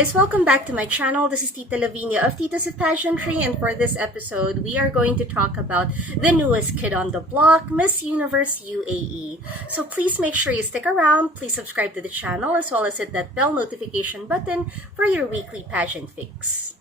guys, welcome back to my channel. This is Tita Lavinia of Titas of Pageantry, and for this episode, we are going to talk about the newest kid on the block, Miss Universe UAE. So please make sure you stick around, please subscribe to the channel, as well as hit that bell notification button for your weekly pageant fix.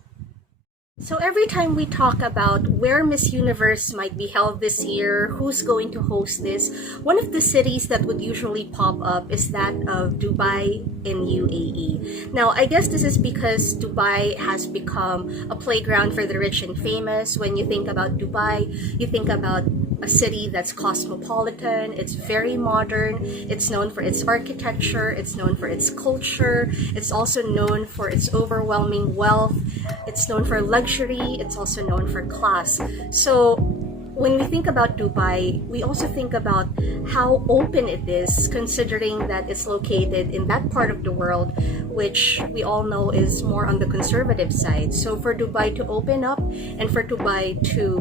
So every time we talk about where Miss Universe might be held this year, who's going to host this, one of the cities that would usually pop up is that of Dubai in UAE. Now, I guess this is because Dubai has become a playground for the rich and famous. When you think about Dubai, you think about a city that's cosmopolitan, it's very modern, it's known for its architecture, it's known for its culture, it's also known for its overwhelming wealth, it's known for luxury, it's also known for class. So when we think about Dubai, we also think about how open it is, considering that it's located in that part of the world, which we all know is more on the conservative side. So for Dubai to open up and for Dubai to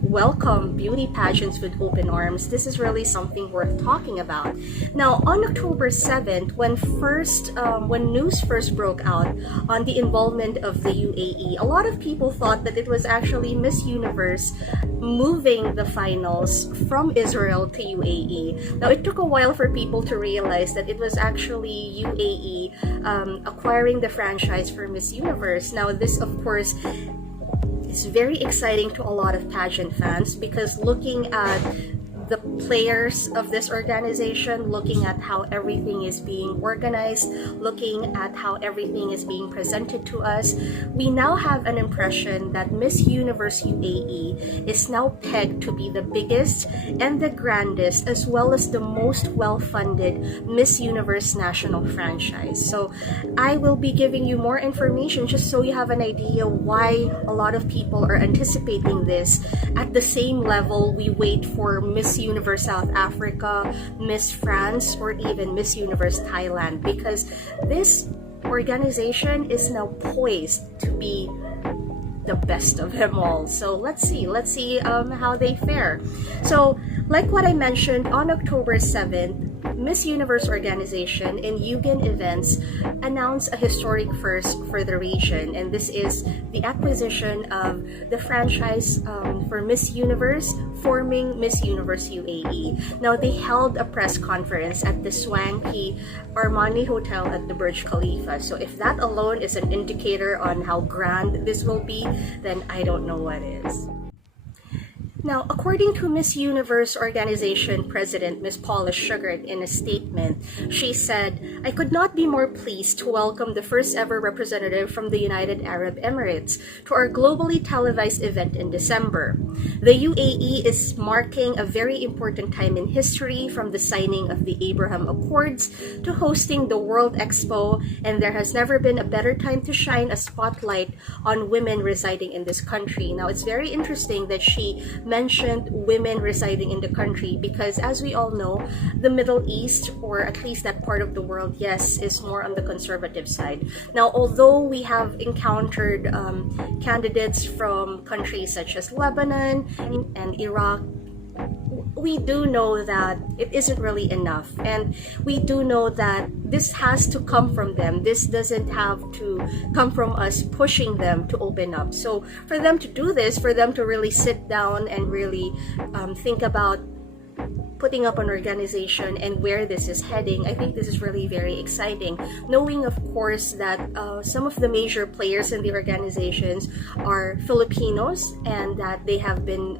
welcome beauty pageants with open arms, this is really something worth talking about. Now, on October 7th, when news first broke out on the involvement of the UAE, a lot of people thought that it was actually Miss Universe moving the finals from Israel to UAE. Now, it took a while for people to realize that it was actually UAE acquiring the franchise for Miss Universe. Now, this, of course, is very exciting to a lot of pageant fans, because looking at the players of this organization, looking at how everything is being organized, looking at how everything is being presented to us, we now have an impression that Miss Universe UAE is now pegged to be the biggest and the grandest, as well as the most well-funded Miss Universe national franchise. So I will be giving you more information just so you have an idea why a lot of people are anticipating this. At the same level, we wait for Miss Universe South Africa, Miss France, or even Miss Universe Thailand, because this organization is now poised to be the best of them all. So let's see how they fare. So like what I mentioned, on October 7th, Miss Universe organization and Yugen events announced a historic first for the region, and this is the acquisition of the franchise for Miss Universe, forming Miss Universe UAE. Now, they held a press conference at the swanky Armani Hotel at the Burj Khalifa. So if that alone is an indicator on how grand this will be, then I don't know what is. Now, according to Miss Universe organization president Ms. Paula Sugart, in a statement, she said, "I could not be more pleased to welcome the first ever representative from the United Arab Emirates to our globally televised event in December. The UAE is marking a very important time in history, from the signing of the Abraham Accords to hosting the World Expo, and there has never been a better time to shine a spotlight on women residing in this country." Now, it's very interesting that she mentioned women residing in the country, because as we all know, the Middle East, or at least that part of the world, yes, is more on the conservative side. Now, although we have encountered candidates from countries such as Lebanon and Iraq, we do know that it isn't really enough, and we do know that this has to come from them. This doesn't have to come from us pushing them to open up. So for them to do this, for them to really sit down and really think about putting up an organization and where this is heading, I think this is really very exciting, knowing, of course, that some of the major players in the organizations are Filipinos, and that they have been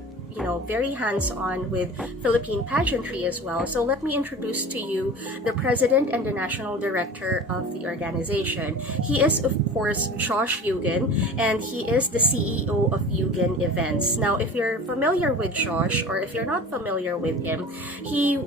very hands-on with Philippine pageantry as well. So let me introduce to you the president and the national director of the organization. He is, of course, Josh Yugen, and he is the CEO of Yugen Events. Now, if you're familiar with Josh, or if you're not familiar with him, he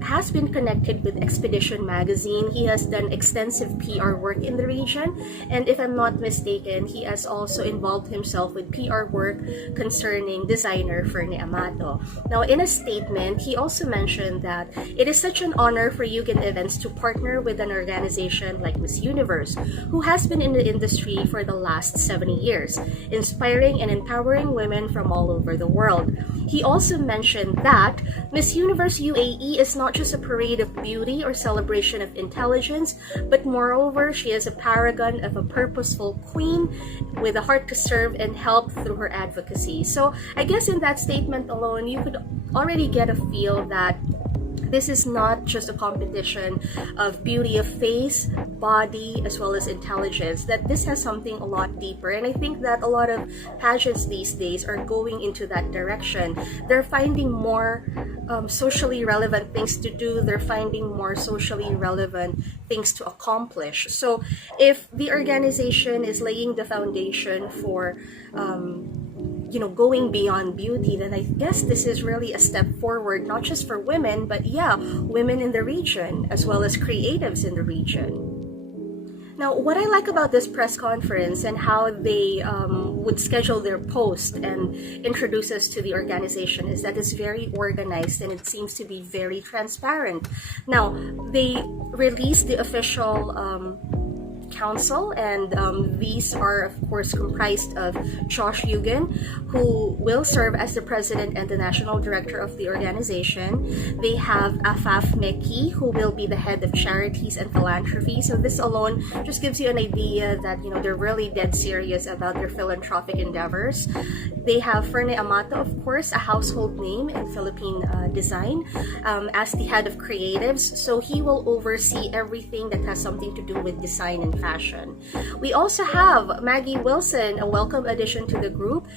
has been connected with Expedition magazine. He has done extensive PR work in the region, and if I'm not mistaken, he has also involved himself with PR work concerning designer Fernie Amato. Now, in a statement, he also mentioned that it is such an honor for Yugen Events to partner with an organization like Miss Universe, who has been in the industry for the last 70 years, inspiring and empowering women from all over the world. He also mentioned that Miss Universe UAE is not not just a parade of beauty or celebration of intelligence, but moreover, she is a paragon of a purposeful queen with a heart to serve and help through her advocacy. So I guess in that statement alone, you could already get a feel that this is not just a competition of beauty of face, body, as well as intelligence, that this has something a lot deeper. And I think that a lot of pageants these days are going into that direction. They're finding more socially relevant things to do. They're finding more socially relevant things to accomplish. So if the organization is laying the foundation for going beyond beauty, then I guess this is really a step forward, not just for women, but women in the region, as well as creatives in the region. Now, what I like about this press conference and how they would schedule their post and introduce us to the organization is that it's very organized and it seems to be very transparent. Now, they released the official council, and these are of course comprised of Josh Yugen, who will serve as the president and the national director of the organization. They have Afaf Meki, who will be the head of charities and philanthropy. So this alone just gives you an idea that they're really dead serious about their philanthropic endeavors. They have Ferne Amato, of course, a household name in Philippine design, as the head of creatives. So he will oversee everything that has something to do with design and fashion. We also have Maggie Wilson, a welcome addition to the group.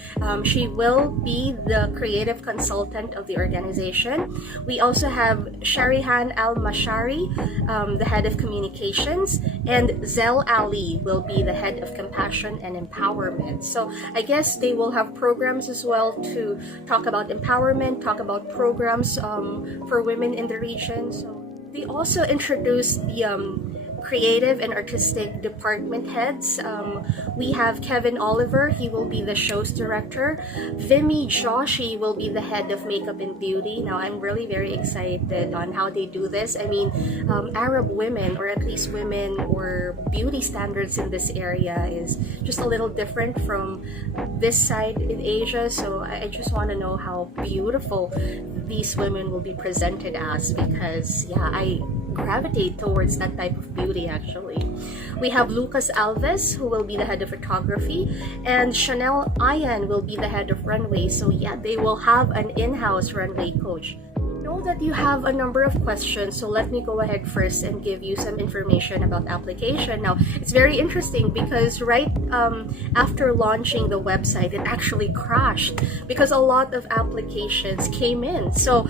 She will be the creative consultant of the organization. We also have Sharihan Al-Mashari, the head of communications, and Zel Ali will be the head of compassion and empowerment. So I guess they will have programs as well to talk about empowerment, talk about programs for women in the region. So they also introduced the creative and artistic department heads. We have Kevin Oliver, he will be the show's director. Vimy Joshi will be the head of makeup and beauty. Now I'm really very excited on how they do this. I mean, Arab women, or at least women or beauty standards in this area is just a little different from this side in Asia. So I just want to know how beautiful these women will be presented as, because I gravitate towards that type of beauty actually. We have Lucas Alves, who will be the head of photography, and Chanel Ayan will be the head of runway. So they will have an in-house runway coach. Know that you have a number of questions, so let me go ahead first and give you some information about application. Now, it's very interesting because right after launching the website, it actually crashed because a lot of applications came in. So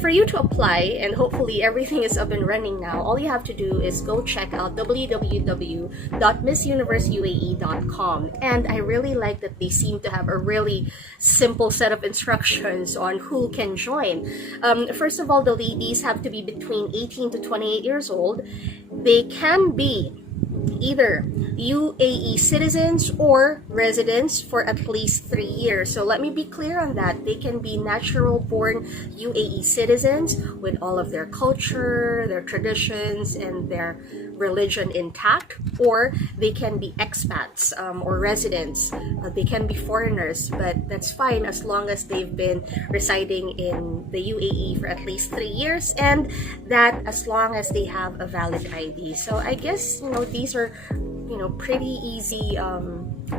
for you to apply, and hopefully everything is up and running now, all you have to do is go check out www.missuniverseuae.com. And I really like that they seem to have a really simple set of instructions on who can join. First of all, the ladies have to be between 18 to 28 years old. They can be either UAE citizens or residents for at least 3 years. So let me be clear on that. They can be natural born UAE citizens with all of their culture, their traditions, and their religion intact, or they can be expats or residents. They can be foreigners, but that's fine as long as they've been residing in the UAE for at least 3 years, and that as long as they have a valid ID. So I guess these are pretty easy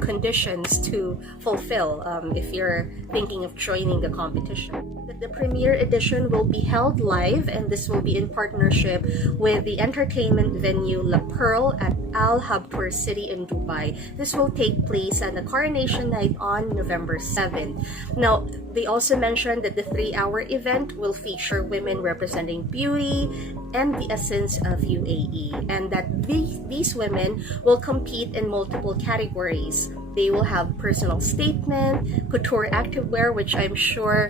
conditions to fulfill if you're thinking of joining the competition. The premiere edition will be held live, and this will be in partnership with the entertainment venue La Pearl at Al Habtoor City in Dubai. This will take place at the coronation night on November 7th. Now, they also mentioned that the 3-hour event will feature women representing beauty and the essence of UAE, and that these women will compete in multiple categories. They will have personal statement, couture activewear, which I'm sure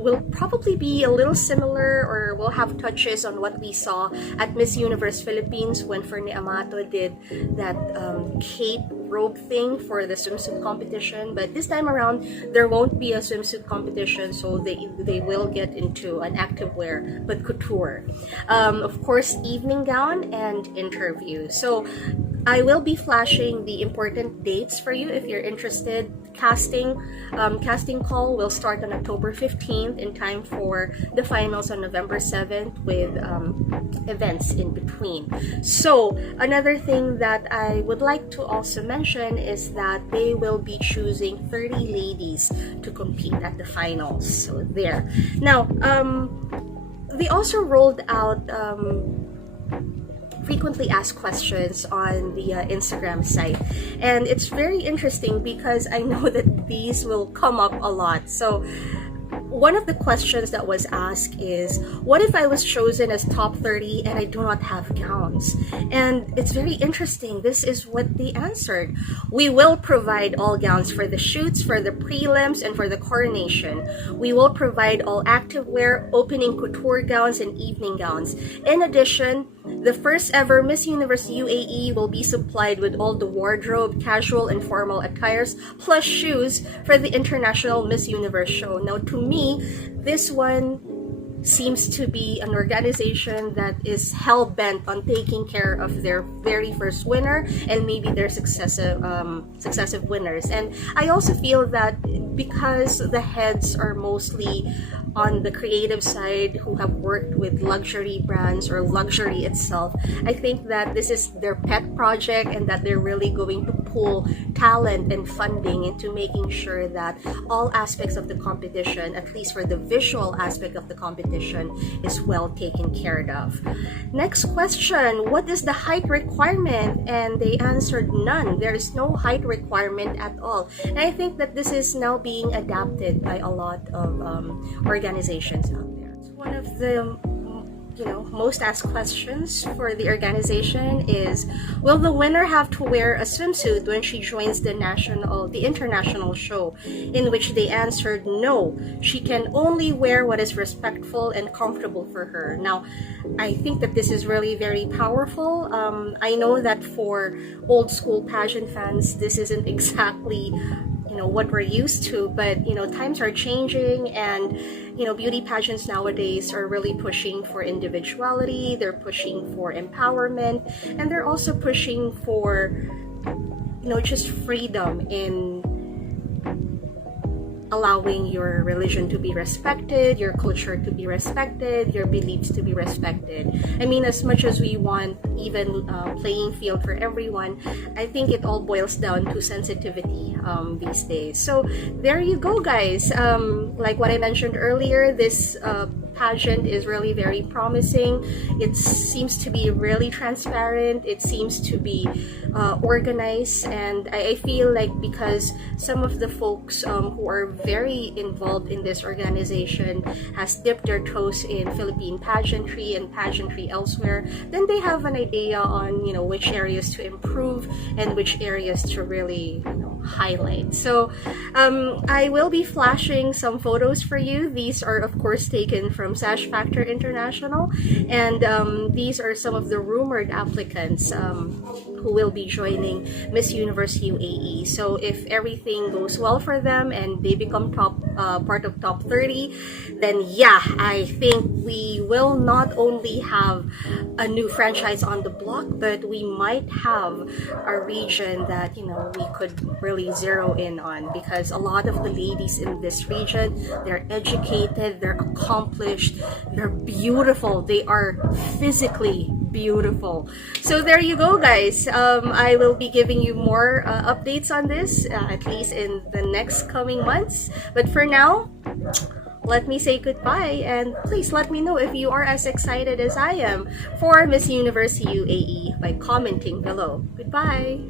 will probably be a little similar or will have touches on what we saw at Miss Universe Philippines when Ferne Amato did that cape robe thing for the swimsuit competition. But this time around, there won't be a swimsuit competition, so they will get into an activewear, but couture. Of course, evening gown and interview. So I will be flashing the important dates for you if you're interested. Casting call will start on October 15th in time for the finals on November 7th with events in between. So another thing that I would like to also mention is that they will be choosing 30 ladies to compete at the finals. So there. Now, they also rolled out frequently asked questions on the Instagram site, and it's very interesting because I know that these will come up a lot. So one of the questions that was asked is, what if I was chosen as top 30 and I do not have gowns? And it's very interesting. This is what they answered. We will provide all gowns for the shoots, for the prelims, and for the coronation. We will provide all activewear, opening couture gowns, and evening gowns. In addition, the first ever Miss Universe UAE will be supplied with all the wardrobe, casual and formal attires, plus shoes for the International Miss Universe show. Now, to me, this one seems to be an organization that is hell-bent on taking care of their very first winner and maybe their successive winners. And I also feel that because the heads are mostly on the creative side who have worked with luxury brands or luxury itself, I think that this is their pet project and that they're really going to pull talent and funding into making sure that all aspects of the competition, at least for the visual aspect of the competition, is well taken care of. Next question, what is the height requirement? And they answered none. There is no height requirement at all. And I think that this is now being adapted by a lot of organizations out there. It's one of the most asked questions for the organization is, will the winner have to wear a swimsuit when she joins the international show? In which they answered no, she can only wear what is respectful and comfortable for her. Now, I think that this is really very powerful. I know that for old school pageant fans, this isn't exactly what we're used to, but times are changing, and beauty pageants nowadays are really pushing for individuality, they're pushing for empowerment, and they're also pushing for just freedom in allowing your religion to be respected, your culture to be respected, your beliefs to be respected. I mean, as much as we want even playing field for everyone, I think it all boils down to sensitivity these days. So there you go, guys. Like what I mentioned earlier, this pageant is really very promising. It seems to be really transparent. It seems to be organized, and I feel like because some of the folks who are very involved in this organization has dipped their toes in Philippine pageantry and pageantry elsewhere, then they have an idea on which areas to improve and which areas to really highlight. So I will be flashing some photos for you. These are of course taken from Sash Factor International, and these are some of the rumored applicants who will be joining Miss Universe UAE. So if everything goes well for them and they become part of top 30, then yeah, I think we will not only have a new franchise on the block, but we might have a region that we could really zero in on, because a lot of the ladies in this region, they're educated, they're accomplished, they're beautiful, they are physically beautiful. So there you go, guys. I will be giving you more updates on this, at least in the next coming months. But for now, let me say goodbye, and please let me know if you are as excited as I am for Miss Universe UAE by commenting below. Goodbye!